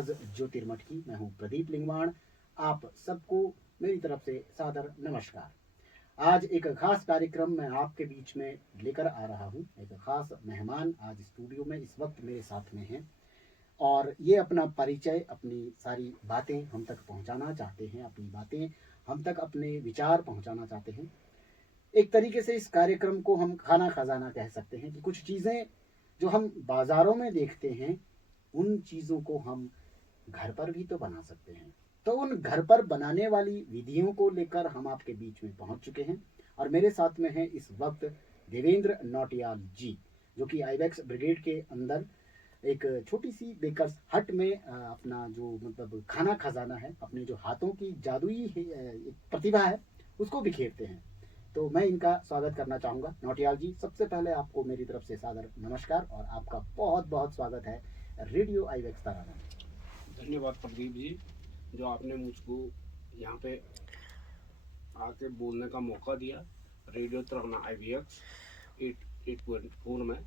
महज ज्योतिर्मठ की। मैं हूं प्रदीप लिंगवाण। आप सबको मेरी तरफ से सादर नमस्कार। आज एक खास कार्यक्रम मैं आपके बीच में लेकर आ रहा हूं। एक खास मेहमान आज स्टूडियो में इस वक्त मेरे साथ में हैं और ये अपना परिचय, अपनी सारी बातें हम तक पहुंचाना चाहते हैं, अपनी बातें हम तक, अपने विचार पहुंचाना चाहते हैं। एक तरीके से इस कार्यक्रम को हम खाना खजाना कह सकते हैं कि कुछ चीज़ें जो हम बाज़ारों में देखते हैं उन चीज़ों को हम घर पर भी तो बना सकते हैं। तो उन घर पर बनाने वाली विधियों को लेकर हम आपके बीच में पहुंच चुके हैं और मेरे साथ में हैं इस वक्त देवेंद्र नौटियाल जी, जो कि आईबैक्स ब्रिगेड के अंदर एक छोटी सी बेकर्स हट में अपना जो मतलब खाना खजाना है, अपने जो हाथों की जादुई एक प्रतिभा है उसको बिखेरते हैं। तो मैं इनका स्वागत करना चाहूँगा। नौटियाल जी, सबसे पहले आपको मेरी तरफ से सादर नमस्कार और आपका बहुत बहुत स्वागत है रेडियो आईबैक्स तराना में। धन्यवाद प्रदीप जी, जो आपने मुझको यहाँ पे आके बोलने का मौका दिया। रेडियो तराना आईबीएक्स 8.4 में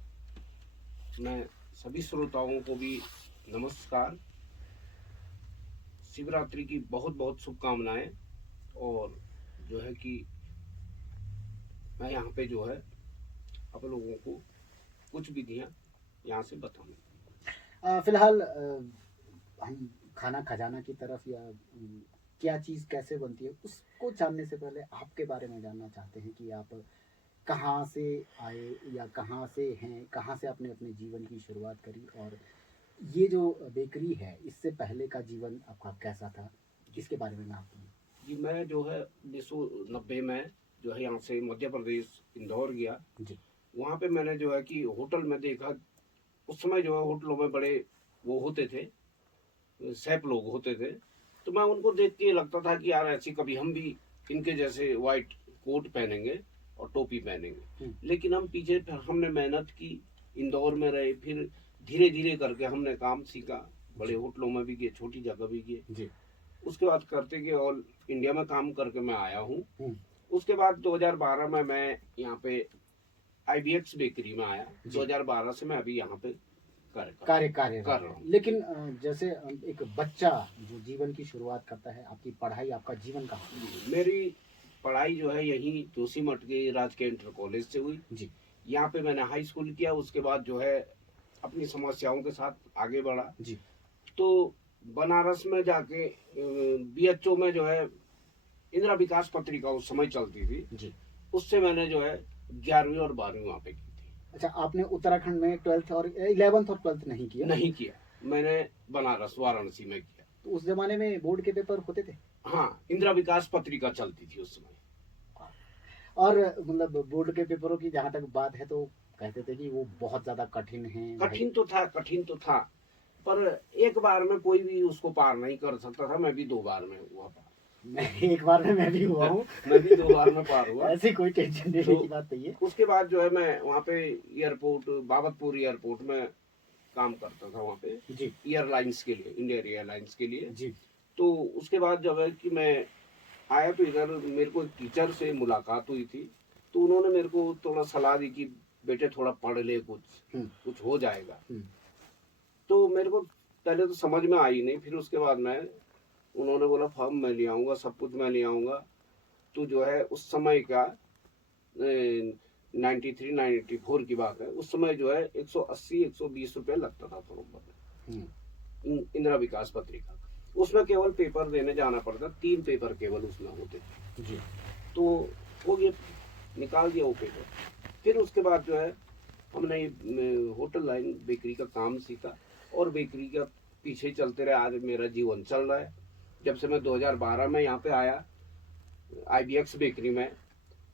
मैं सभी श्रोताओं को भी नमस्कार, शिवरात्रि की बहुत बहुत शुभकामनाएं। और जो है कि मैं यहाँ पे जो है आप लोगों को कुछ विधियाँ यहाँ से बताऊंगा। फिलहाल हम खाना खजाना की तरफ या क्या चीज़ कैसे बनती है उसको जानने से पहले आपके बारे में जानना चाहते हैं कि आप कहाँ से आए या कहाँ से हैं, कहाँ से आपने अपने जीवन की शुरुआत करी और ये जो बेकरी है इससे पहले का जीवन आपका कैसा था, इसके बारे में आप जी, मैं जो है 1990 में जो है यहाँ से मध्य प्रदेश इंदौर गया जी। वहाँ पे मैंने जो है कि होटल में देखा। उस समय जो है होटलों में बड़े वो होते थे, शेफ लोग होते थे। तो मैं उनको देख के लगता था कि यार ऐसी कभी हम भी इनके जैसे वाइट कोट पहनेंगे और टोपी पहनेंगे। लेकिन हम पीछे हमने मेहनत की, इंदौर में रहे, फिर धीरे धीरे करके हमने काम सीखा। बड़े होटलों में भी गए, छोटी जगह भी गए। उसके बाद करते कि ऑल इंडिया में काम करके मैं आया हूँ। उसके बाद 2012 में मैं यहाँ पे आईबीएक्स बेकरी में आया। 2012 से मैं अभी यहाँ पे कार्य कर रहा हूँ। लेकिन जैसे एक बच्चा जो जीवन की शुरुआत करता है, आपकी पढ़ाई, आपका जीवन कहाँ? मेरी पढ़ाई जो है यहीं जोशीमठ के राजकीय इंटर कॉलेज से हुई जी। यहाँ पे मैंने हाई स्कूल किया। उसके बाद जो है अपनी समस्याओं के साथ आगे बढ़ा जी। तो बनारस में जाके बीएचओ में जो है इंदिरा विकास पत्रिका उस समय चलती थी जी। उससे मैंने जो है 11वीं और 12वीं वहाँ पे की थी। अच्छा, आपने उत्तराखंड में 12th और 11th और 12th नहीं किया? नहीं किया, मैंने बनारस वाराणसी में किया। तो उस जमाने में बोर्ड के पेपर होते थे? हाँ, इंदिरा विकास पत्रिका चलती थी उस समय। और मतलब बोर्ड के पेपरों की जहाँ तक बात है तो कहते थे कि वो बहुत ज्यादा कठिन है। कठिन तो था, पर एक बार में कोई भी उसको पार नहीं कर सकता था। मैं भी 2 बार में हुआ पार। मैं एक बार में मैं भी हुआ हूँ। मैं भी 2 बार में पार हुआ। ऐसी कोई टेंशन लेने की बात नहीं है। उसके बाद जो है मैं वहाँ पे एयरपोर्ट, बाबतपुर एयरपोर्ट में काम करता था वहाँ पे जी, एयरलाइंस के लिए, इंडियन एयरलाइंस के लिए जी। तो उसके बाद जब है कि मैं आया तो इधर मेरे को एक टीचर से मुलाकात हुई थी। तो उन्होंने मेरे को थोड़ा सलाह दी कि बेटे थोड़ा पढ़ ले, कुछ हो जाएगा। तो मेरे को पहले तो समझ में आई नहीं, फिर उसके बाद मैं उन्होंने बोला फॉर्म मैं ले आऊँगा, सब कुछ मैं ले आऊँगा। तो जो है उस समय का 93-94 की बात है। उस समय जो है 180-120 रुपये लगता था फॉर्म भरने, इंदिरा विकास पत्रिका। उसमें केवल पेपर देने जाना पड़ता, 3 पेपर केवल उसमें होते थे जी। तो वो ये निकाल दिया वो पेपर। फिर उसके बाद जो है हमने होटल लाइन बेकरी का काम सीखा और बेकरी का पीछे चलते रहे। आज मेरा जीवन चल रहा है। जब से मैं 2012 में यहाँ पे आया आईबीएक्स बेकरी में,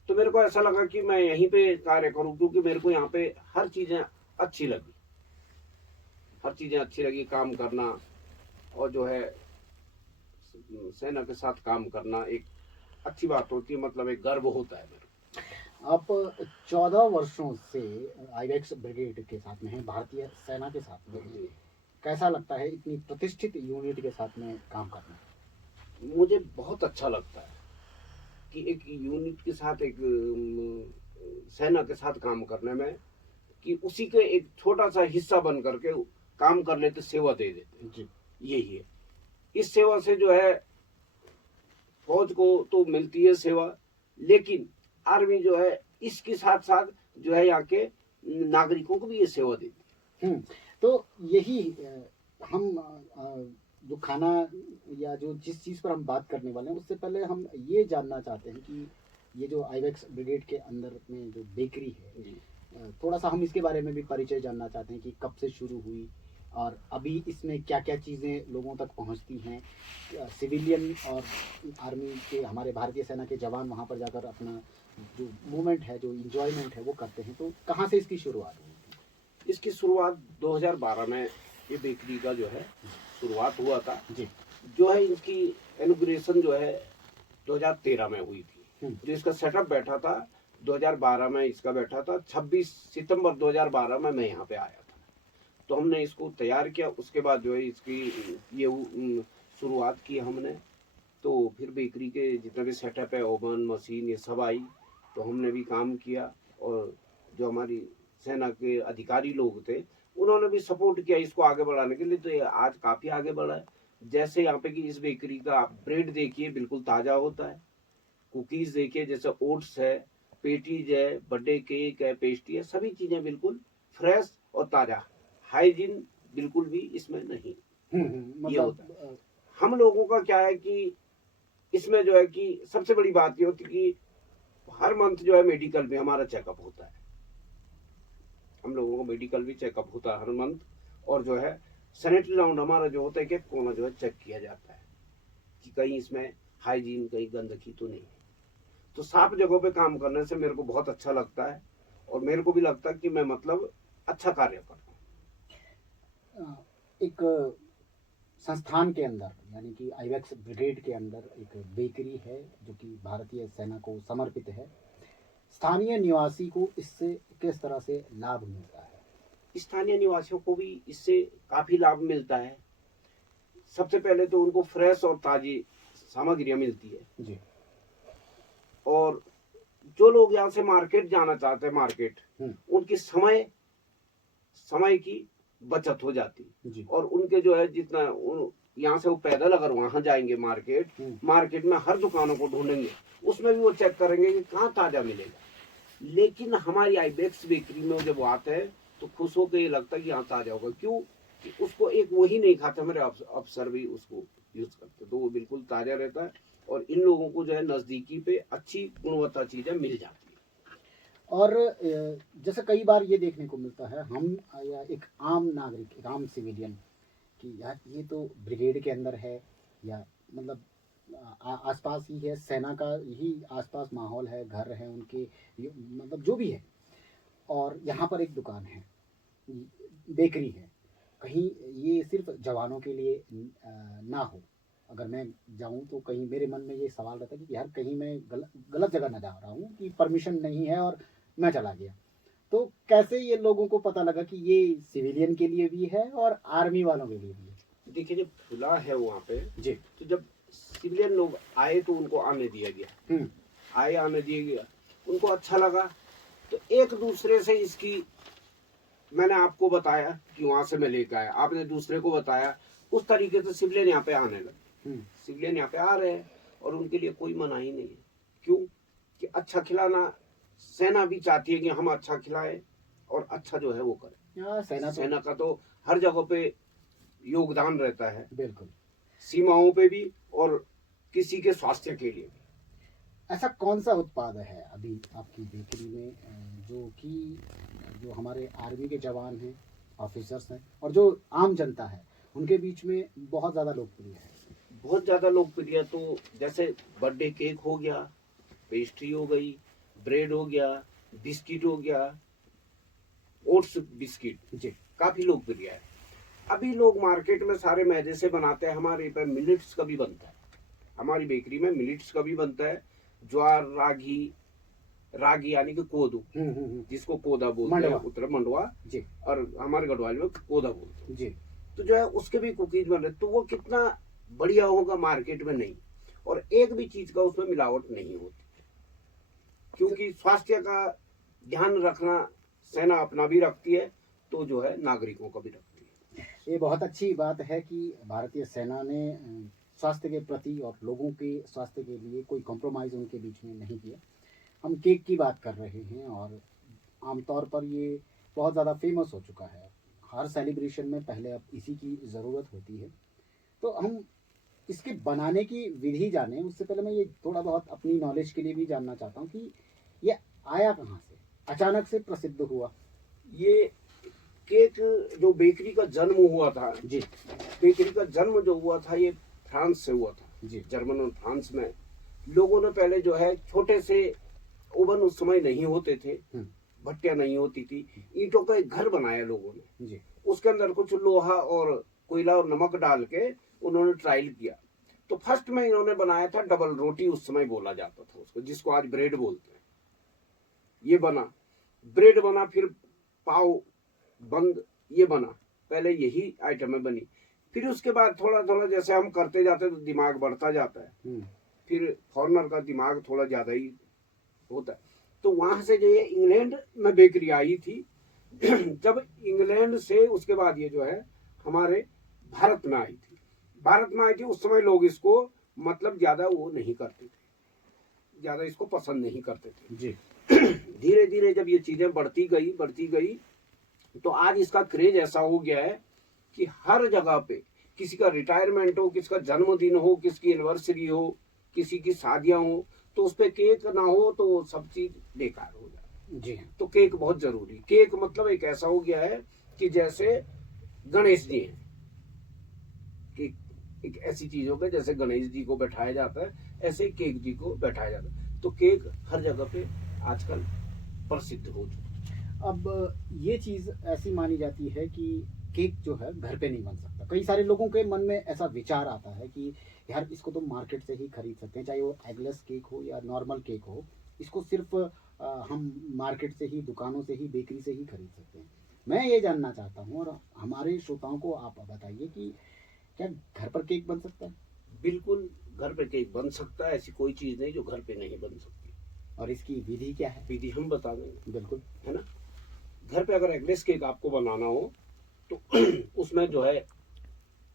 तो मेरे को ऐसा लगा कि मैं यहीं पे कार्य करूं, क्योंकि मेरे को यहाँ पे हर चीज़ें अच्छी लगी काम करना। और जो है सेना के साथ काम करना एक अच्छी बात होती है, मतलब एक गर्व होता है मेरे को। आप 14 वर्षों से आईबैक्स ब्रिगेड के साथ में हैं, भारतीय सेना के साथ में हैं। कैसा लगता है इतनी प्रतिष्ठित यूनिट के साथ में काम करना? मुझे बहुत अच्छा लगता है कि एक यूनिट के साथ, एक सेना के साथ काम करने में, कि उसी के एक छोटा सा हिस्सा बन करके काम कर लेते, सेवा दे देते जी। यही है। इस सेवा से जो है फौज को तो मिलती है सेवा, लेकिन आर्मी जो है इसके साथ साथ जो है यहाँ के नागरिकों को भी ये सेवा देती है। तो यही हम जो खाना या जो जिस चीज़ पर हम बात करने वाले हैं उससे पहले हम ये जानना चाहते हैं कि ये जो आईवेक्स ब्रिगेड के अंदर में जो बेकरी है, थोड़ा सा हम इसके बारे में भी परिचय जानना चाहते हैं कि कब से शुरू हुई और अभी इसमें क्या क्या चीज़ें लोगों तक पहुंचती हैं। सिविलियन और आर्मी के हमारे भारतीय सेना के जवान वहां पर जाकर अपना जो मूवमेंट है, जो इंजॉयमेंट है वो करते हैं। तो कहाँ से इसकी शुरुआत हुई थी? इसकी शुरुआत 2012 में ये बेकरी का जो है शुरुआत हुआ था जी। जो है इसकी इनॉग्रेशन जो है 2013 में हुई थी। जो इसका सेटअप बैठा था 2012 में इसका बैठा था। 26 सितंबर 2012 में मैं यहाँ पे आया था, तो हमने इसको तैयार किया। उसके बाद जो है इसकी ये शुरुआत की हमने। तो फिर बेकरी के जितना भी सेटअप है, ओवन मशीन ये सब आई, तो हमने भी काम किया। और जो हमारी सेना के अधिकारी लोग थे उन्होंने भी सपोर्ट किया इसको आगे बढ़ाने के लिए। तो ये आज काफ़ी आगे बढ़ा है। जैसे यहाँ पे कि इस बेकरी का आप ब्रेड देखिए बिल्कुल ताज़ा होता है, कुकीज़ देखिए जैसे ओट्स है, पेटीज है, बर्थडे केक है, पेस्ट्री है, सभी चीज़ें बिल्कुल फ्रेश और ताज़ा। हाइजीन बिल्कुल भी इसमें नहीं ये होता है। हम लोगों का क्या है कि इसमें जो है कि सबसे बड़ी बात ये होती है कि हर मंथ जो है मेडिकल में हमारा चेकअप होता है। हम लोगों को मेडिकल भी चेकअप होता है हर मंथ। और जो है सैनिटरी राउंड हमारा जो होता है कि कोना जो है चेक किया जाता है कि कहीं इसमें हाइजीन, कहीं गंदगी तो नहीं है। तो साफ जगहों पे काम करने से मेरे को बहुत अच्छा लगता है और मेरे को भी लगता है कि मैं मतलब अच्छा कार्य करता हूँ। एक संस्थान के अंदर यानी कि आईवेक्स ब्रिगेड के अंदर एक बेकरी है जो कि भारतीय सेना को समर्पित है। स्थानीय निवासी को इससे किस तरह से लाभ मिलता है? स्थानीय निवासियों को भी इससे काफी लाभ मिलता है। सबसे पहले तो उनको फ्रेश और ताजी सामग्रियां मिलती है जी। और जो लोग यहाँ से मार्केट जाना चाहते हैं, मार्केट उनकी समय की बचत हो जाती जी। और उनके जो है जितना यहाँ से वो पैदल अगर वहां जाएंगे मार्केट में हर दुकानों को ढूंढेंगे, उसमें भी वो चेक करेंगे कि कहाँ ताजा मिलेगा। लेकिन हमारी आईवेक्स बेकरी में जब वो आते हैं तो खुश होकर ये लगता है कि यहाँ ताजा होगा। क्यों कि उसको एक वही नहीं खाते, हमारे अफसर भी उसको यूज करते, तो वो बिल्कुल ताजा रहता है और इन लोगों को जो है नजदीकी पे अच्छी गुणवत्ता चीजें मिल जाती है। और जैसे कई बार ये देखने को मिलता है, हम या एक आम नागरिक, एक आम सिविलियन कि यार ये तो ब्रिगेड के अंदर है या मतलब आसपास ही है, सेना का ही आसपास माहौल है, घर है उनके, मतलब जो भी है, और यहाँ पर एक दुकान है, बेकरी है, कहीं ये सिर्फ जवानों के लिए ना हो। अगर मैं जाऊं तो कहीं मेरे मन में ये सवाल रहता है कि यार कहीं मैं गलत जगह ना जा रहा हूँ कि परमिशन नहीं है और मैं चला गया। तो कैसे ये लोगों को पता लगा कि ये सिविलियन के लिए भी है और आर्मी वालों के लिए भी है? देखिए जब खुला है वहाँ पे जी, तो जब सिविलियन लोग आए तो उनको आने दिया गया, आने दिया गया, उनको अच्छा लगा। तो एक दूसरे से इसकी, मैंने आपको बताया कि वहां से मैं लेकर आया, आपने दूसरे को बताया, उस तरीके से सिविलियन यहाँ पे आने लगे। सिविलियन यहाँ पे आ रहे हैं और उनके लिए कोई मनाही नहीं है। क्यों कि अच्छा खिलाना, सेना भी चाहती है कि हम अच्छा खिलाएं और अच्छा जो है वो करें। सेना का तो हर जगह पे योगदान रहता है, बिल्कुल, सीमाओं पे भी और किसी के स्वास्थ्य के लिए भी। ऐसा कौन सा उत्पाद है अभी आपकी बेकरी में जो हमारे आर्मी के जवान हैं, ऑफिसर्स हैं और जो आम जनता है उनके बीच में बहुत ज़्यादा लोकप्रिय है? बहुत ज़्यादा लोकप्रिय तो जैसे बर्थडे केक हो गया, पेस्ट्री हो गई, ब्रेड हो गया, बिस्किट हो गया, ओट्स बिस्किट जी काफ़ी लोकप्रिय है। अभी लोग मार्केट में सारे मैदे से बनाते हैं, हमारे पे मिलेट्स का भी बनता है। हमारी बेकरी में मिलेट्स का भी बनता है, ज्वार, रागी यानी कि कोदू, जिसको कोदा बोलते हैं उत्तर मंडवा जी, और हमारे गढ़वाल में कोदा बोलते हैं जी। तो जो है उसके भी कुकीज बन रहे, तो वो कितना बढ़िया होगा मार्केट में नहीं, और एक भी चीज का उसमें मिलावट नहीं होती, क्योंकि स्वास्थ्य का ध्यान रखना सेना अपना भी रखती है, तो जो है नागरिकों का भी रखती है। ये बहुत अच्छी बात है कि भारतीय सेना ने स्वास्थ्य के प्रति और लोगों के स्वास्थ्य के लिए कोई कॉम्प्रोमाइज़ उनके बीच में नहीं किया। हम केक की बात कर रहे हैं और आमतौर पर ये बहुत ज़्यादा फेमस हो चुका है। हर सेलिब्रेशन में पहले अब इसी की ज़रूरत होती है। तो हम इसके बनाने की विधि जाने उससे पहले मैं ये थोड़ा बहुत अपनी नॉलेज के लिए भी जानना चाहता हूँ कि ये आया कहाँ से, अचानक से प्रसिद्ध हुआ? ये केक जो बेकरी का जन्म हुआ था जी बेकरी का जन्म जो हुआ था ये फ्रांस से हुआ था। जी जर्मन और फ्रांस में लोगों ने पहले जो है छोटे से ओवन उस समय नहीं होते थे, भट्टियां नहीं होती थी, ईंटों का एक घर बनाया लोगों ने। जी उसके अंदर कुछ लोहा और कोयला और नमक डाल के उन्होंने ट्रायल किया। तो फर्स्ट में इन्होंने बनाया था डबल रोटी, उस समय बोला जाता था उसको, जिसको आज ब्रेड बोलते हैं। ये बना, ब्रेड बना, फिर पाव बंद ये बना, पहले यही आइटमें बनी। फिर उसके बाद थोड़ा थोड़ा जैसे हम करते जाते तो दिमाग बढ़ता जाता है, फिर फॉरनर का दिमाग थोड़ा ज्यादा ही होता है। तो वहां से जो ये इंग्लैंड में बेकरी आई थी जब इंग्लैंड से उसके बाद ये जो है हमारे भारत में आई थी। भारत में आई थी उस समय लोग इसको मतलब ज्यादा वो नहीं करते थे, ज्यादा इसको पसंद नहीं करते थे जी धीरे धीरे जब ये चीजें बढ़ती गई तो आज इसका क्रेज ऐसा हो गया है कि हर जगह पे किसी का रिटायरमेंट हो, किसी का जन्मदिन हो, किसी की एनिवर्सरी हो, किसी की शादियां हो, तो उस पे केक ना हो तो वो सब चीज बेकार हो जाए। जी तो केक बहुत जरूरी। केक मतलब एक ऐसा हो गया है कि जैसे गणेश जी हैं, कि एक ऐसी चीज हो गई जैसे गणेश जी को बैठाया जाता है, ऐसे केक जी को बैठाया जाता है। तो केक हर जगह पे आजकल प्रसिद्ध हो चुका है। अब ये चीज़ ऐसी मानी जाती है कि केक जो है घर पे नहीं बन सकता। कई सारे लोगों के मन में ऐसा विचार आता है कि यार इसको तो मार्केट से ही खरीद सकते हैं, चाहे वो एगलेस केक हो या नॉर्मल केक हो, इसको सिर्फ हम मार्केट से ही, दुकानों से ही, बेकरी से ही खरीद सकते हैं। मैं ये जानना चाहता हूँ और हमारे श्रोताओं को आप बताइए कि क्या घर पर केक बन सकता है? बिल्कुल घर पे केक बन सकता है, ऐसी कोई चीज नहीं जो घर पे नहीं बन सकती। और इसकी विधि क्या है? विधि हम बता देंगे, बिल्कुल। है ना। घर पे अगर एगलेस केक आपको बनाना हो तो उसमें जो है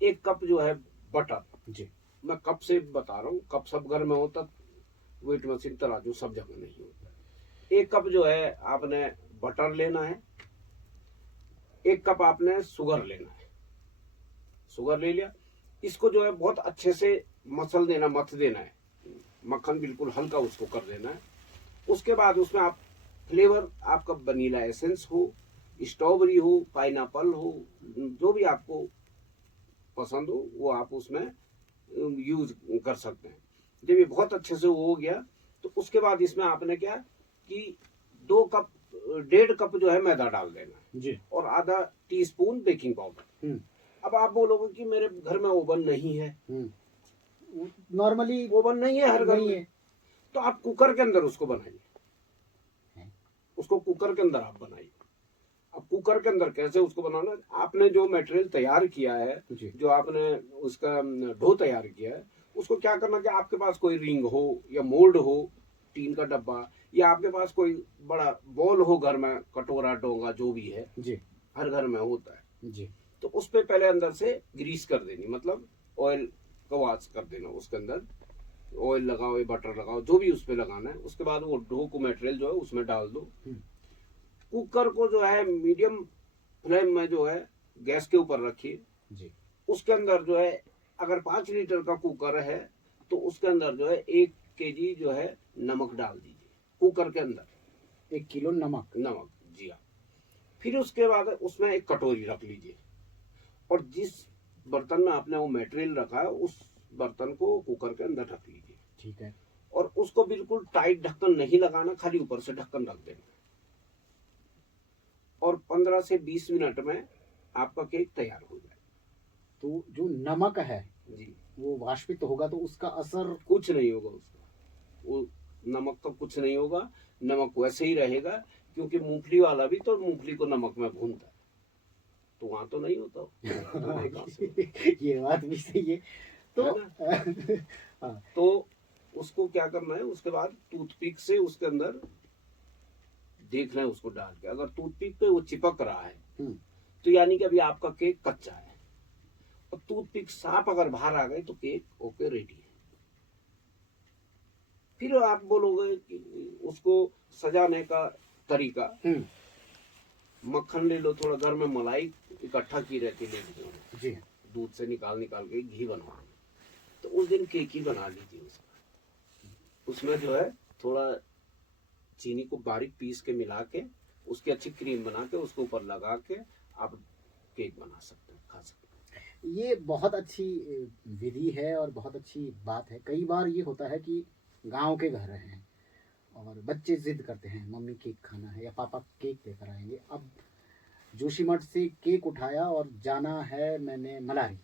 1 कप जो है बटर, जी मैं कप से बता रहा हूँ, कप सब घर में होता, वेट मशीन तराजू सब जगह नहीं होता। 1 कप जो है आपने बटर लेना है, 1 कप आपने शुगर लेना है। शुगर ले लिया, इसको जो है बहुत अच्छे से मसल देना, मथ देना है, मक्खन बिल्कुल हल्का उसको कर देना है। उसके बाद उसमें आप फ्लेवर आपका वनीला एसेंस हो, स्ट्रॉबेरी हो, पाइनएप्पल हो, जो भी आपको पसंद हो वो आप उसमें यूज कर सकते हैं। जब ये बहुत अच्छे से हो गया तो उसके बाद इसमें आपने क्या कि 1.5 कप जो है मैदा डाल देना है जी और आधा टीस्पून बेकिंग पाउडर। अब आप बोलोगे कि मेरे घर में ओवन नहीं है, नॉर्मली ओवन नहीं है हर घर नहीं में, है, तो आप कुकर के अंदर उसको बनाइए, उसको कुकर के अंदर आप बनाइए। अब कुकर के अंदर कैसे उसको बनाना, आपने जो मटेरियल तैयार किया है, जो आपने उसका डो तैयार किया है, उसको क्या करना कि आपके पास कोई रिंग हो या मोल्ड हो, टीन का डब्बा, या आपके पास कोई बड़ा बॉल हो घर में, कटोरा डोंगा जो भी है, जी हर घर में होता है जी तो उस पे पहले अंदर से ग्रीस कर देनी, मतलब ऑयल का वाश कर देना, उसके अंदर ऑयल लगाओ या बटर लगाओ जो भी उस पे लगाना है। उसके बाद वो डो को मटेरियल जो है उसमें डाल दो। कुकर को जो है मीडियम फ्लेम में जो है गैस के ऊपर रखिए जी। उसके अंदर जो है अगर 5 लीटर का कुकर है तो उसके अंदर जो है 1 केजी जो है नमक डाल दीजिए कुकर के अंदर। 1 किलो नमक? नमक, जी हाँ। फिर उसके बाद उसमें एक कटोरी रख लीजिए और जिस बर्तन में आपने वो मटेरियल रखा है उस बर्तन को कुकर के अंदर रख लीजिए। ठीक है। और उसको बिल्कुल टाइट ढक्कन नहीं लगाना, खाली ऊपर से ढक्कन रख देना और 15 से 20 मिनट में आपका केक तैयार हो जाए। तो जो नमक है जी, वो वाष्पित होगा तो उसका असर? कुछ नहीं होगा उसका, वो नमक का कुछ नहीं होगा, नमक वैसे ही रहेगा क्योंकि मूंगफली वाला भी तो मूंगफली को नमक में भूनता है, तो वहां तो नहीं होता ये बात भी सही है। तो हाँ, तो उसको क्या करना है, उसके बाद टूथपिक से उसके अंदर देखना है उसको डाल के, अगर टूथपिक पे वो चिपक रहा है तो यानी कि अभी आपका केक कच्चा है। और टूथपिक साफ अगर बाहर आ गई तो केक ओके रेडी है। फिर आप बोलोगे कि उसको सजाने का तरीका, मक्खन ले लो, थोड़ा घर में मलाई इकट्ठा की रहती है जी दूध से निकाल के घी बनवाना, तो उस दिन केक ही बना लीजिए उसका। उसमें जो है थोड़ा चीनी को बारीक पीस के मिला के उसकी अच्छी क्रीम बना के उसके ऊपर लगा के आप केक बना सकते हैं, खा सकते हैं। ये बहुत अच्छी विधि है और बहुत अच्छी बात है। कई बार ये होता है कि गांव के घर हैं और बच्चे जिद करते हैं मम्मी केक खाना है या पापा केक लेकर आएंगे। अब जोशीमठ से केक उठाया और जाना है मैंने मलारी,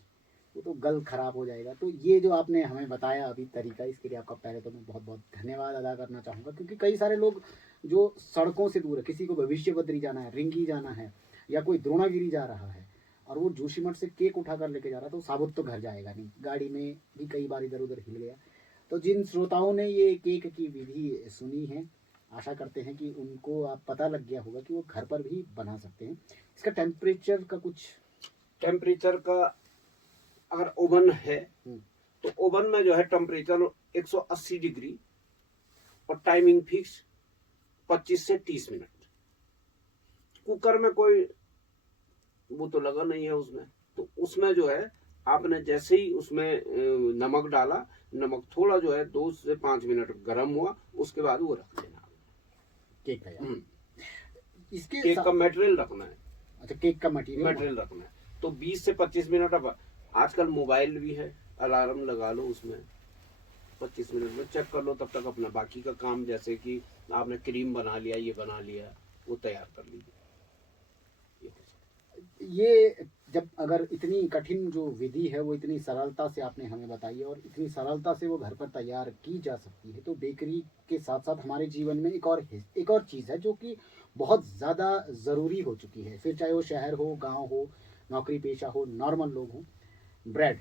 वो तो गल खराब हो जाएगा। तो ये जो आपने हमें बताया अभी तरीका, इसके लिए आपका पहले तो मैं बहुत बहुत धन्यवाद अदा करना चाहूँगा, क्योंकि कई सारे लोग जो सड़कों से दूर है, किसी को भविष्य बद्री जाना है, रिंगी जाना है या कोई द्रोणागिरी जा रहा है और वो जोशीमठ से केक उठा कर लेके जा रहा है, तो साबुत तो घर जाएगा नहीं, गाड़ी में भी कई बार इधर उधर हिल गया। तो जिन श्रोताओं ने ये केक की विधि सुनी है, आशा करते हैं कि उनको आप पता लग गया होगा कि वो घर पर भी बना सकते हैं। इसका टेम्परेचर का कुछ, टेम्परेचर का अगर ओवन है तो ओवन में जो है टेम्परेचर 180 डिग्री और टाइमिंग फिक्स 25 से 30 मिनट। कुकर में कोई वो तो लगा नहीं है उसमें, तो उसमें जो है आपने जैसे ही उसमें नमक डाला, नमक थोड़ा जो है 2 से 5 मिनट गर्म हुआ, उसके बाद वो रख देना केक तैयार। इसके केक का मटेरियल रखना है। अच्छा, केक का मटेरियल रखना है तो 20 से 25 मिनट। अब आजकल मोबाइल भी है, अलार्म लगा लो उसमें, 25 मिनट में चेक कर लो, तब तक अपना बाकी का काम, जैसे कि आपने क्रीम बना लिया, ये बना लिया, वो तैयार कर लीजिए। ये जब अगर इतनी कठिन जो विधि है वो इतनी सरलता से आपने हमें बताई और इतनी सरलता से वो घर पर तैयार की जा सकती है, तो बेकरी के साथ साथ हमारे जीवन में एक और चीज़ है जो कि बहुत ज़्यादा ज़रूरी हो चुकी है, फिर चाहे वो शहर हो, गांव हो, नौकरी पेशा हो, नॉर्मल लोग हों। ब्रेड,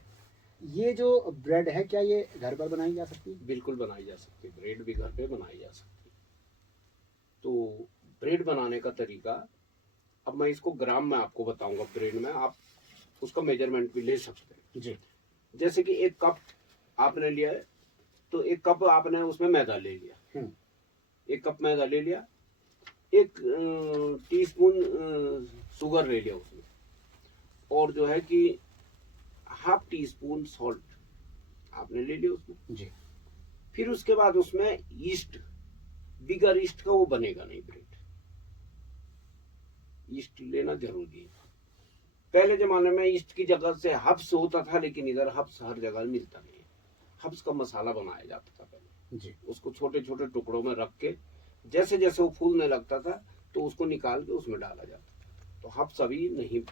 ये जो ब्रेड है, क्या ये घर पर बनाई जा सकती है? बिल्कुल बनाई जा सकती है, ब्रेड भी घर पे बनाई जा सकती है। तो ब्रेड बनाने का तरीका, अब मैं इसको ग्राम में आपको बताऊंगा, ब्रेड में आप उसका मेजरमेंट भी ले सकते हैं जी। जैसे कि 1 कप आपने लिया है तो 1 कप आपने उसमें मैदा ले लिया, 1 कप मैदा ले लिया, 1 टीस्पून शुगर ले लिया उसमें, और जो है कि ½ टीस्पून सॉल्ट आपने ले लिया उसमें जी। फिर उसके बाद उसमें ईस्ट, बिगर ईस्ट का वो बनेगा नहीं ब्रेड, ईस्ट लेना जरूरी है। पहले जमाने में ईस्ट की जगह से हब्स होता था, लेकिन इधर हब्स हर जगह मिलता नहीं है। हब्स का मसाला बनाया जाता था पहले जी। उसको छोटे छोटे टुकड़ों में रख के, जैसे जैसे वो फूलने लगता था तो उसको निकाल के उसमें डाला जाता था। तो हब्स अभी नहीं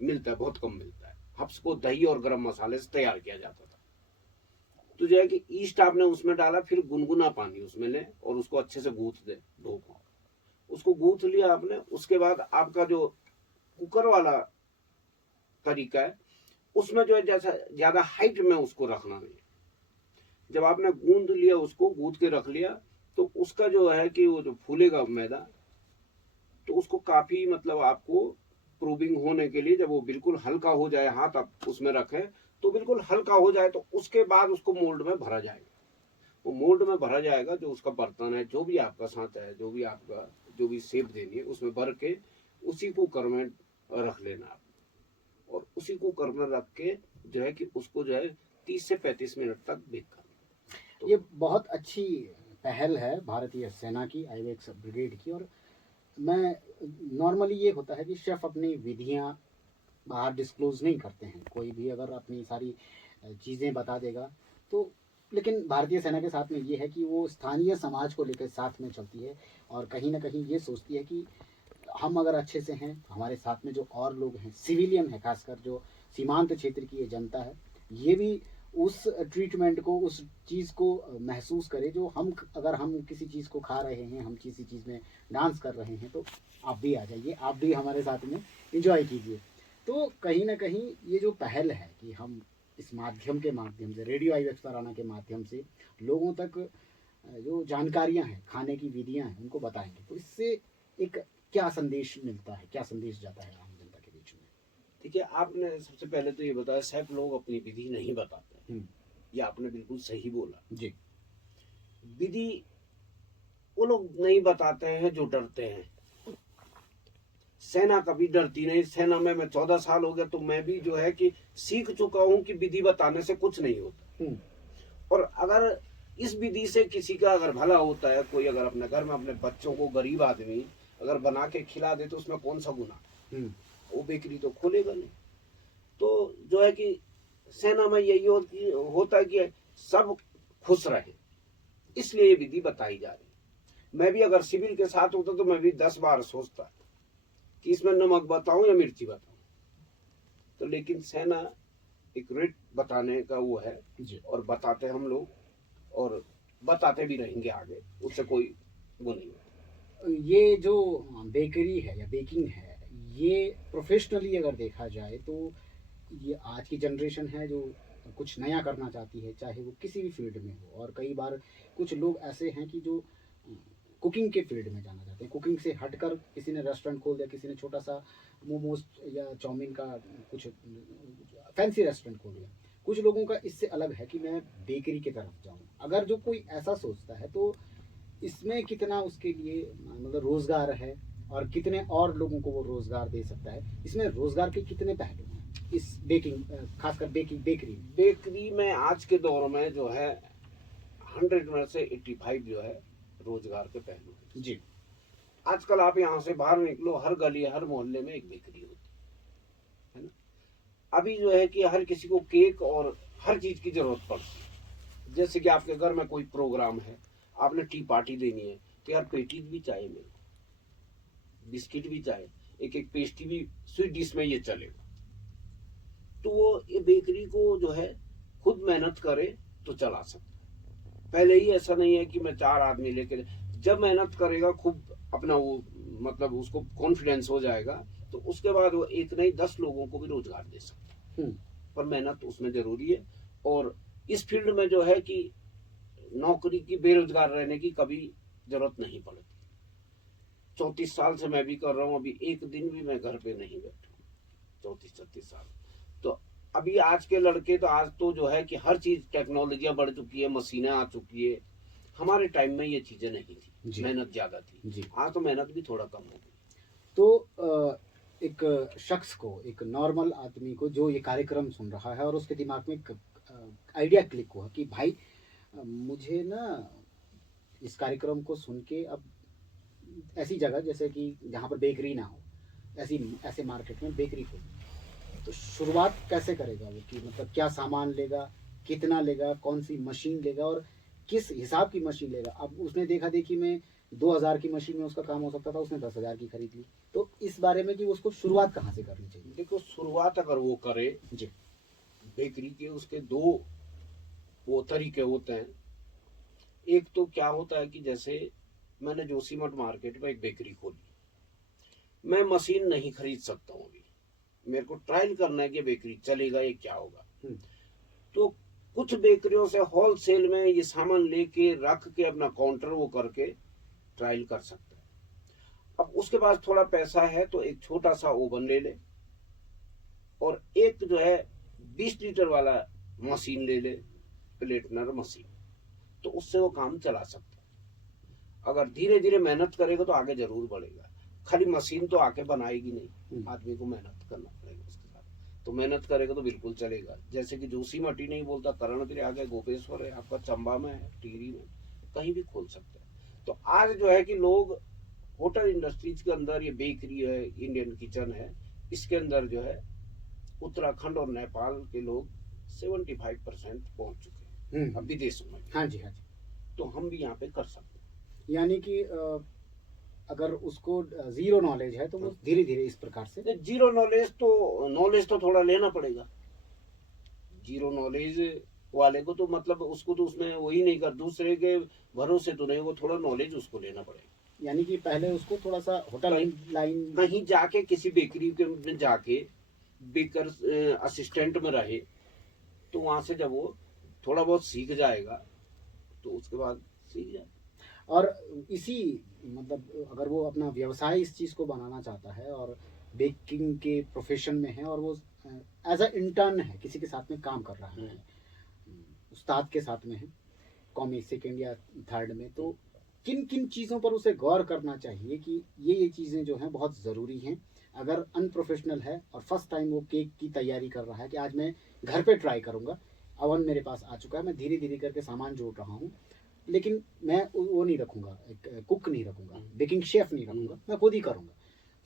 मिलता है, बहुत कम मिलता है। हब्स को दही और गरम मसाले से तैयार किया जाता था। तो जो है कि ईस्ट आपने उसमें डाला, फिर गुनगुना पानी उसमें ले और उसको अच्छे से गूंथ दे, धो को उसको गूंथ लिया आपने। उसके बाद आपका जो कुकर वाला तरीका है, उसमें जो है जैसा ज्यादा हाइट में उसको रखना नहीं। जब आपने गूंद लिया, उसको गूंथ के रख लिया, तो उसका जो है कि वो जो फूलेगा मैदा, तो उसको काफी मतलब आपको प्रूविंग होने के लिए, जब वो बिल्कुल हल्का हो जाए, हाथ आप उसमें रखें तो बिल्कुल हल्का हो जाए, तो उसके बाद उसको मोल्ड में भरा जाएगा। वो मोल्ड में भरा जाएगा, जो उसका बर्तन है, जो भी आपका सांचा है, जो भी शेप देनी है, उसमें भर के उसी कुकर में रख लेना आप, और उसी कुकर में रख के जो है कि उसको जो है 30 से 35 मिनट तक बेक करना। तो ये बहुत अच्छी पहल है भारतीय सेना की, आईवेक्स ब्रिगेड की। और मैं नॉर्मली ये होता है कि शेफ अपनी विधियां बाहर डिस्क्लोज नहीं करते हैं, कोई भी अगर अपनी सारी चीज़ें बता देगा तो, लेकिन भारतीय सेना के साथ में ये है कि वो स्थानीय समाज को लेकर साथ में चलती है और कहीं ना कहीं ये सोचती है कि हम अगर अच्छे से हैं, हमारे साथ में जो और लोग हैं, सिविलियन है, खासकर जो सीमांत क्षेत्र की ये जनता है, ये भी उस ट्रीटमेंट को, उस चीज़ को महसूस करे जो हम, अगर हम किसी चीज़ को खा रहे हैं, हम किसी चीज़ में डांस कर रहे हैं, तो आप भी आ जाइए, आप भी हमारे साथ में इंजॉय कीजिए। तो कहीं ना कहीं ये जो पहल है कि हम इस माध्यम से, रेडियो आईवेक्स तराना के माध्यम से लोगों तक जो जानकारियां हैं, खाने की विधियां हैं, उनको बताएंगे, तो इससे एक क्या संदेश मिलता है, क्या संदेश जाता है आम जनता के बीच में? देखिए, आपने सबसे पहले तो ये बताया सैफ लोग अपनी विधि नहीं बताते। ये आपने बिल्कुल सही बोला जी। विधि वो लोग नहीं बताते हैं जो डरते हैं। सेना कभी डरती नहीं। सेना में मैं 14 साल हो गया, तो मैं भी जो है कि सीख चुका हूं कि विधि बताने से कुछ नहीं होता। और अगर इस विधि से किसी का अगर भला होता है, कोई अगर अपने घर में अपने बच्चों को, गरीब आदमी अगर बना के खिला दे, तो उसमें कौन सा गुना। वो बेकरी तो खोलेगा नहीं। तो जो है कि सेना में यही होता है कि सब खुश रहे, इसलिए ये विधि बताई जा रही। मैं भी अगर सिविल के साथ होता तो मैं भी 10 बार सोचता कि इसमें नमक बताऊं या मिर्ची बताऊं। तो लेकिन सेना एक रेट बताने का वो है जी। और बताते हम लोग, और बताते भी रहेंगे आगे, उससे कोई वो नहीं है। ये जो बेकरी है या बेकिंग है, ये प्रोफेशनली अगर देखा जाए तो ये आज की जनरेशन है जो कुछ नया करना चाहती है, चाहे वो किसी भी फील्ड में हो। और कई बार कुछ लोग ऐसे हैं कि जो कुकिंग के फील्ड में जाना चाहते हैं। कुकिंग से हटकर किसी ने रेस्टोरेंट खोल दिया, किसी ने छोटा सा मोमोज या चाउमीन का कुछ फैंसी रेस्टोरेंट खोल दिया। कुछ लोगों का इससे अलग है कि मैं बेकरी की तरफ जाऊं। अगर जो कोई ऐसा सोचता है तो इसमें कितना उसके लिए मतलब रोजगार है, और कितने और लोगों को वो रोजगार दे सकता है। इसमें रोजगार के कितने पहलू हैं इस बेकिंग, खासकर बेकरी में। बेकरी में आज के दौर में जो है 100 में से 85 जो है रोजगार के पहलू है। जी। आजकल आप यहाँ से बाहर निकलो, हर गली हर मोहल्ले में एक बेकरी होती है ना। अभी जो है कि हर किसी को केक और हर चीज की जरूरत पड़ती है। जैसे कि आपके घर में कोई प्रोग्राम है, आपने टी पार्टी देनी है, तो यार पेटीज भी चाहिए मेरे को, बिस्किट भी चाहिए, एक एक पेस्ट्री भी, स्वीट डिश में ये चलेगा। तो वो ये बेकरी को जो है खुद मेहनत करे तो चला सकता। पहले ही ऐसा नहीं है कि मैं 4 आदमी लेके, जब मेहनत करेगा खूब अपना वो मतलब उसको कॉन्फिडेंस हो जाएगा, तो उसके बाद वो एक नहीं 10 लोगों को भी रोजगार दे सकता है। पर मेहनत उसमें जरूरी है। और इस फील्ड में जो है कि नौकरी की, बेरोजगार रहने की कभी जरूरत नहीं पड़ती। 34 साल से मैं भी कर रहा हूँ, अभी एक दिन भी मैं घर पे नहीं बैठा। 34-36 साल। तो अभी आज के लड़के तो आज तो जो है कि हर चीज टेक्नोलॉजियां बढ़ चुकी है, मशीनें आ चुकी है। हमारे टाइम में ये चीजें नहीं थी, मेहनत ज्यादा थी जी। आज तो मेहनत भी थोड़ा कम हो गई। तो एक शख्स को, एक नॉर्मल आदमी को जो ये कार्यक्रम सुन रहा है और उसके दिमाग में एक आइडिया क्लिक हुआ कि भाई मुझे ना इस कार्यक्रम को सुन के अब ऐसी जगह जैसे कि जहाँ पर बेकरी ना हो, ऐसे मार्केट में बेकरी खोलनी, तो शुरुआत कैसे करेगा वो? कि मतलब क्या सामान लेगा, कितना लेगा, कौन सी मशीन लेगा और किस हिसाब की मशीन लेगा? अब उसने देखा देखी में 2000 की मशीन में उसका काम हो सकता था, उसने 10,000 की खरीद ली। तो इस बारे में कि उसको शुरुआत कहाँ से करनी चाहिए? देखो, शुरुआत अगर वो करे जी। बेकरी के, उसके 2 वो तरीके होते हैं। एक तो क्या होता है कि जैसे मैंने जोशीमठ मार्केट में एक बेकरी खोली, मैं मशीन नहीं खरीद सकता हूँ अभी, मेरे को ट्रायल करना है कि बेकरी चलेगा, ये क्या होगा। तो कुछ बेकरियों से होलसेल में ये सामान लेके रख के अपना काउंटर वो करके ट्रायल कर सकता है। अब उसके पास थोड़ा पैसा है तो एक छोटा सा ओवन ले ले, और एक जो है 20 लीटर वाला मशीन ले ले, प्लेटनर मशीन, तो उससे वो काम चला सकता है। अगर धीरे धीरे मेहनत करेगा तो आगे जरूर बढ़ेगा। खाली मशीन तो आके बनाएगी नहीं, आदमी को मेहनत करना पड़ेगा उसके साथ। तो मेहनत करेगा तो बिल्कुल चलेगा। जैसे कि जोशीमठ ही नहीं बोलता, करणगिरी आगे गोपेश्वर है, आपका चंबा में है, टिहरी में, कहीं भी खोल सकते हैं। तो आज जो है कि लोग होटल इंडस्ट्रीज के अंदर, ये बेकरी है, इंडियन किचन है, इसके अंदर जो है उत्तराखंड और नेपाल के लोग 75% पहुंच चुके हैं अब विदेशों में। हाँ जी, हाँ जी। तो हम भी यहाँ पे कर सकते हैं। यानी कि अगर उसको जीरो नॉलेज है तो वो धीरे धीरे इस प्रकार से। जीरो नॉलेज तो थोड़ा लेना पड़ेगा। जीरो नॉलेज वाले को तो मतलब उसको तो उसमें वही नहीं कर, दूसरे के भरोसे तो नहीं, वो थोड़ा नॉलेज उसको लेना पड़ेगा। यानी कि पहले उसको थोड़ा सा होटल लाइन कहीं जाके किसी बेकरी के में जाके बेकर असिस्टेंट में रहे, तो वहां से जब वो थोड़ा बहुत सीख जाएगा तो उसके बाद सीख जाए। और इसी मतलब अगर वो अपना व्यवसाय इस चीज़ को बनाना चाहता है और बेकिंग के प्रोफेशन में है और वो एज अ इंटर्न है, किसी के साथ में काम कर रहा है, उस्ताद के साथ में है, कॉमी सेकेंड या थर्ड में। तो किन किन चीज़ों पर उसे गौर करना चाहिए कि ये चीज़ें जो हैं बहुत ज़रूरी हैं। अगर अनप्रोफेशनल है और फर्स्ट टाइम वो केक की तैयारी कर रहा है कि आज मैं घर पे ट्राई करूँगा, अवन मेरे पास आ चुका है, मैं धीरे धीरे करके सामान जोड़ रहा हूँ, लेकिन मैं वो नहीं रखूँगा, एक कुक नहीं रखूँगा, बेकिंग शेफ नहीं रखूँगा, मैं खुद ही करूँगा।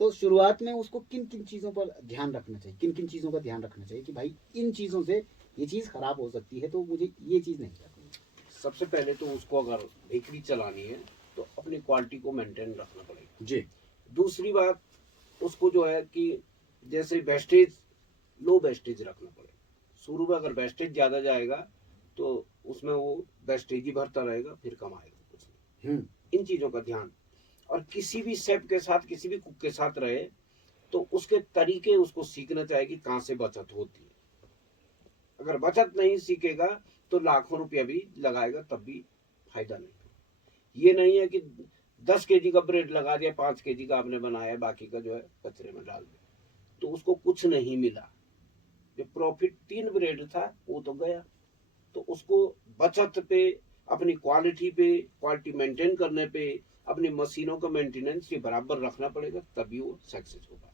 तो शुरुआत में उसको किन किन चीज़ों पर ध्यान रखना चाहिए, किन किन चीज़ों का ध्यान रखना चाहिए कि भाई इन चीज़ों से ये चीज़ ख़राब हो सकती है, तो मुझे ये चीज़ नहीं करनी। सबसे पहले तो उसको अगर बेकरी चलानी है तो अपनी क्वालिटी को मेंटेन रखना पड़ेगा जी। दूसरी बात, उसको जो है कि जैसे वेस्टेज, लो वेस्टेज रखना पड़ेगा। शुरू में अगर वेस्टेज ज़्यादा जाएगा तो उसमें वो वेस्टेज ही भरता रहेगा, फिर कमाएगा कुछ नहीं। इन चीज़ों का ध्यान, और किसी भी शेफ के साथ, किसी भी कुक के साथ रहे तो उसके तरीके उसको सीखना चाहिए कि कहाँ से बचत होती है। अगर बचत नहीं सीखेगा तो लाखों रुपया भी लगाएगा तब भी फायदा नहीं। ये नहीं है कि 10 केजी का ब्रेड लगा दिया, 5 केजी का आपने बनाया, बाकी का जो है कचरे में डाल दिया, तो उसको कुछ नहीं मिला। जो प्रॉफिट 3 ब्रेड था वो तो गया। तो उसको बचत पे, अपनी क्वालिटी पे, क्वालिटी मेंटेन करने पे, अपनी मशीनों का मेंटेनेंस ये बराबर रखना पड़ेगा, तभी वो सक्सेस होगा।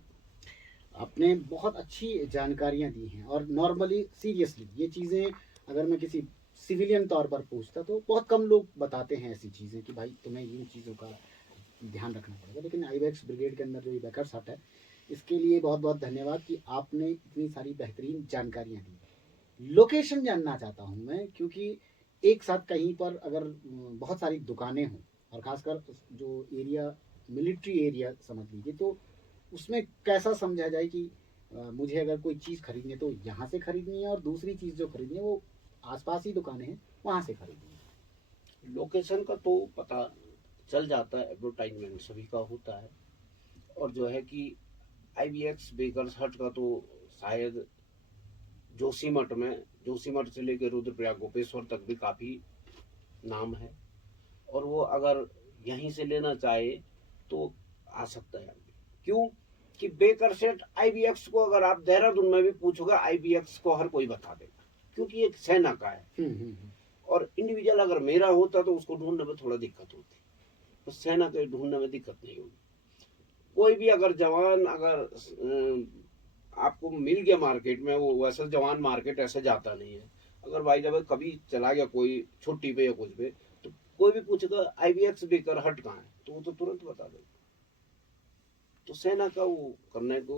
आपने बहुत अच्छी जानकारियां दी हैं और नॉर्मली सीरियसली ये चीज़ें अगर मैं किसी सिविलियन तौर पर पूछता तो बहुत कम लोग बताते हैं ऐसी चीज़ें कि भाई तुम्हें इन चीज़ों का ध्यान रखना पड़ेगा। लेकिन आईबैक्स ब्रिगेड के अंदर जो ये बेकर्स हट है, इसके लिए बहुत बहुत धन्यवाद कि आपने इतनी सारी बेहतरीन जानकारियां दी। लोकेशन जानना चाहता हूं मैं, क्योंकि एक साथ कहीं पर अगर बहुत सारी दुकानें हों और खासकर जो एरिया मिलिट्री एरिया समझ लीजिए, तो उसमें कैसा समझा जाए कि मुझे अगर कोई चीज़ खरीदनी है तो यहाँ से खरीदनी है और दूसरी चीज़ जो खरीदनी है वो आसपास ही दुकानें हैं वहाँ से खरीदनी है। लोकेशन का तो पता चल जाता है, एडवर्टाइजमेंट सभी का होता है। और जो है कि आईबीएक्स बेकर्स हट का तो शायद जोशीमठ में, जोशीमठ से लेकर रुद्रप्रयाग गोपेश्वर तक भी काफ़ी नाम है। और वो अगर यहीं से लेना चाहे तो आ सकता है। क्यों कि बेकर सेट आईबीएक्स को अगर आप देहरादून में भी पूछोगे, आईबीएक्स को हर कोई बता देगा, क्योंकि एक सेना का है। और इंडिविजुअल अगर मेरा होता तो उसको ढूंढने में थोड़ा दिक्कत होती, तो सेना के ढूंढने में दिक्कत नहीं होगी। कोई भी अगर जवान अगर आपको मिल गया मार्केट में, वो वैसा जवान मार्केट ऐसे जाता नहीं है। अगर भाई जब कभी चला गया कोई छुट्टी पे या कुछ पे, तो कोई भी पूछेगा आईबीएक्स बेकर हट कहाँ है, तो वो तो तुरंत बता देगा। तो सेना का वो करने को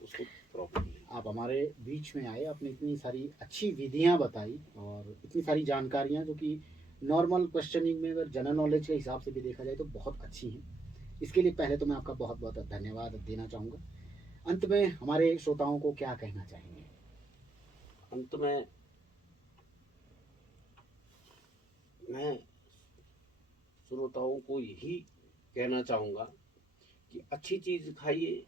उसको प्रॉब्लम नहीं। आप हमारे बीच में आए, आपने इतनी सारी अच्छी विधियां बताई और इतनी सारी जानकारियां जो कि नॉर्मल क्वेश्चनिंग में अगर जनरल नॉलेज के हिसाब से भी देखा जाए तो बहुत अच्छी हैं। इसके लिए पहले तो मैं आपका बहुत बहुत धन्यवाद देना चाहूँगा। अंत में हमारे श्रोताओं को क्या कहना चाहेंगे? अंत में मैं श्रोताओं को यही कहना चाहूँगा कि अच्छी चीज़ खाइए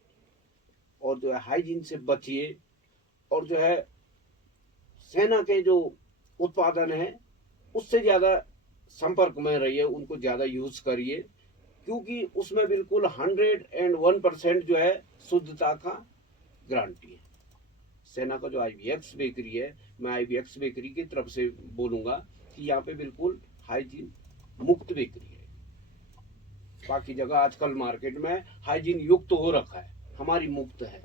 और जो है हाइजीन से बचिए, और जो है सेना के जो उत्पादन है उससे ज़्यादा संपर्क में रहिए, उनको ज़्यादा यूज़ करिए, क्योंकि उसमें बिल्कुल 101% जो है शुद्धता का गारंटी है। सेना का जो आईबीएक्स बेकरी है, मैं आईबीएक्स बेकरी की तरफ से बोलूँगा कि यहाँ पे बिल्कुल हाइजीन मुक्त बेकरी है। बाकी जगह आजकल मार्केट में हाइजीन युक्त हो रखा है, हमारी मुक्त है।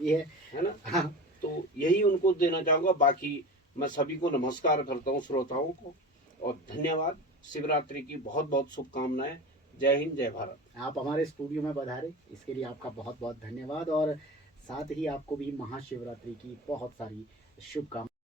ये है ना? हाँ। तो यही उनको देना चाहूँगा। बाकी मैं सभी को नमस्कार करता हूँ, श्रोताओं को, और धन्यवाद। शिवरात्रि की बहुत बहुत शुभकामनाएं। जय हिंद, जय भारत। आप हमारे स्टूडियो में पधारे, इसके लिए आपका बहुत बहुत धन्यवाद और साथ ही आपको भी महाशिवरात्रि की बहुत सारी शुभकामनाएं।